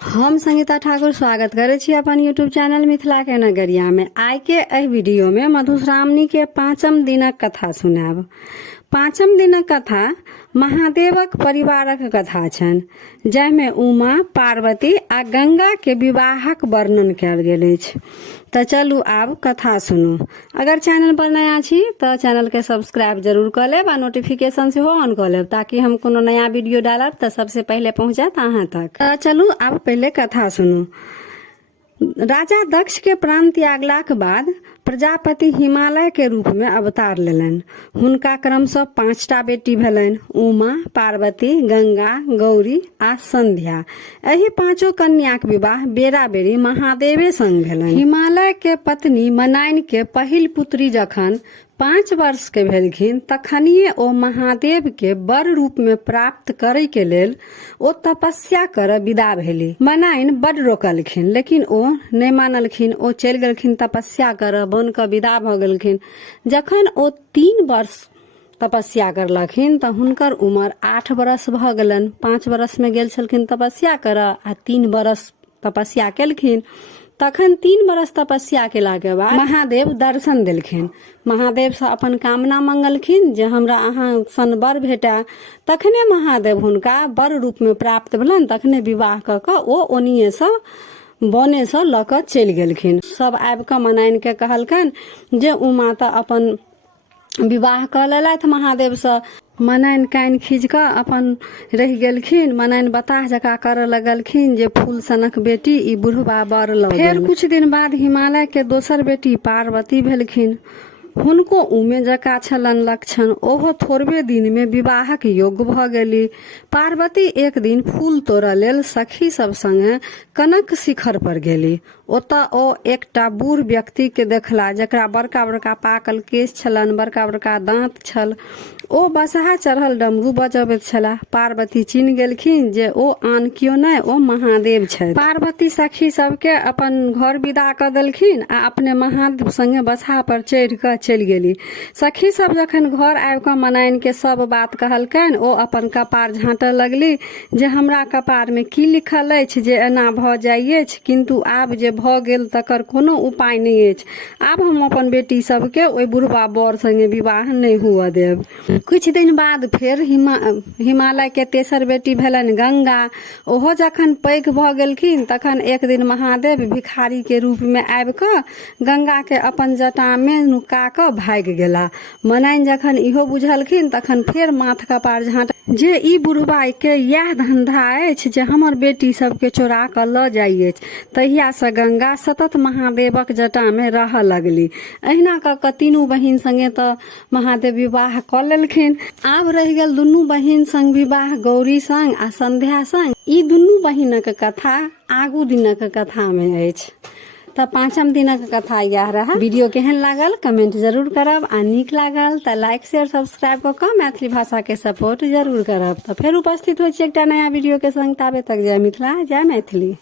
हम संगीता ठाकुर स्वागत करे छी अपन यूट्यूब चैनल मिथिला के नगरिया में। आइ के एहि वीडियो में मधुश्रावणी के 5म दिनक कथा सुनाब। 5म दिनक कथा महादेवक परिवारक कथा छनि, जाहिमे उमा, पार्वती आ गंगा के विवाहक वर्णन कयल गेल अछि। तो चलू आब कथा सुनू। अगर चैनल पर नया छी तो चैनल के सब्सक्राइब जरूर कर लेब आ नोटिफिकेशन से ऑन कर लेब, ताकि हम कोनो नया वीडियो डालब तो सबसे पहले पहुंचत अहाँ तक। तो चलू आब पहले कथा सुनू। राजा दक्ष के प्राण त्यागलाक बाद प्रजापति हिमालय के रूप में अवतार लेलनि। हुनका क्रमशः 5टा बेटी भेलनि: उमा, पार्वती, गंगा, गौरी आ संध्या। एहि 5 कन्याक विवाह बेरा बेरी महादेवे संग भेलनि। हिमालय के पत्नी मनाइन के पहिल पुत्री जखन 5 वर्ष के भेलखिन, तखनिए ओ महादेव के वर रूप में प्राप्त करे के लेल ओ तपस्या कर विदा भेली। मनाइन बड रोकलखिन, लेकिन ओ नहीं मानलखिन। ओ चल गेलखिन तपस्या कर, बन के विदा भ गेलखिन। जखन ओ 3 वर्ष तपस्या करलखिन तऽ हुनकर उम्र 8 वर्ष भ गेलनि। 5 वर्ष में गेल छलखिन तपस्या कर आ 3 वर्ष तपस्या केलखिन। तखन 3 वर्ष तपस्या केला के बाद महादेव दर्शन देलखिन। महादेव से अपन कामना मंगलखिन जे हमरा अहाँ सन वर भेटा। तखने महादेव हुनका वर रूप में प्राप्त भेलनि। तखने विवाह क के ओ ओनिए से बने से ल के चलि गेलखिन। सब आबि के मनाइन के कहलखिन जे उमा तऽ अपन विवाह क लेलथि महादेव से। मनाइन कान खींच के अपन रह गेलखिन। मनाइन बताह जका कर लगलखिन जे फूल सनक बेटी ई बुढ़वा बर लग। फिर कुछ दिन बाद हिमालय के दोसर बेटी पार्वती भेलखिन। हुनको उमे जका छलन लक्षण। ओहो थोड़बे दिन में विवाहक योग्य भ गेली। पार्वती एक दिन फूल तोड़ऽ लेल सखी सब संगे कनक शिखर पर गेली। ओतऽ ओ एकटा बूढ़ व्यक्ति के देखला, जकरा बड़का बड़का पाकल केश छलन, बड़का बड़का दांत छल। ओ बसहा चढ़ल डमरू बजबैत छला। पार्वती चिन्ह गेलखिन जे ओ आन कियो नहि, ओ महादेव छथि। पार्वती सखी सबके अपन घर विदा क देलखिन आ अपने महादेव संगे बसहा पर चढ़ के चलि गेली। सखी सब जखन घर आबि के मनाइन के सब बात कहलकनि, ओ अपन कपार झाँटऽ लगली जे हमरा कपार में की लिखल अछि जे एना भ जाइ अछि, किंतु आब जे भ गेल तकर कोनो उपाय नहीं अछि। आब हम अपन बेटी सबके ओइ बुढ़वा बर संगे विवाह नहीं हुआ देब। कुछ दिन बाद फिर हिमालय के तेसर बेटी भेलनि गंगा। ओहो जखन पैघ भ गेलखिन, तखन एक दिन महादेव भिखारी के रूप में आबि क गंगा के अपन जटा में नुका क भागि गेला। मनाइन जखन इहो बुझलखिन, तखन फेर माथ कपार झाँट जे ई बुढ़वा के इएह धंधा अछि जे हमर बेटी सबके चोरा क ल जाइ अछि। तहिया से गंगा सतत महादेवक जटा में रह लगली। अहिना क के 3 बहिन संगे त महादेव विवाह क लेलखिन। आब रह गेल दुनू बहिन संग विवाह, गौरी संग आ संध्या संग। ई दुनू बहिनक कथा आगू दिनक कथा में अछि। तो 5म दिनक कथा यह रहा। वीडियो केहन लागल कमेंट जरूर करब आ नीक लागल तो लाइक शेयर सब्सक्राइब क के मैथिली भाषा के सपोर्ट जरूर करब। तो फिर उपस्थित हो एकटा नया वीडियो के संग। ताबे तक जय मिथिला, जय मैथिली।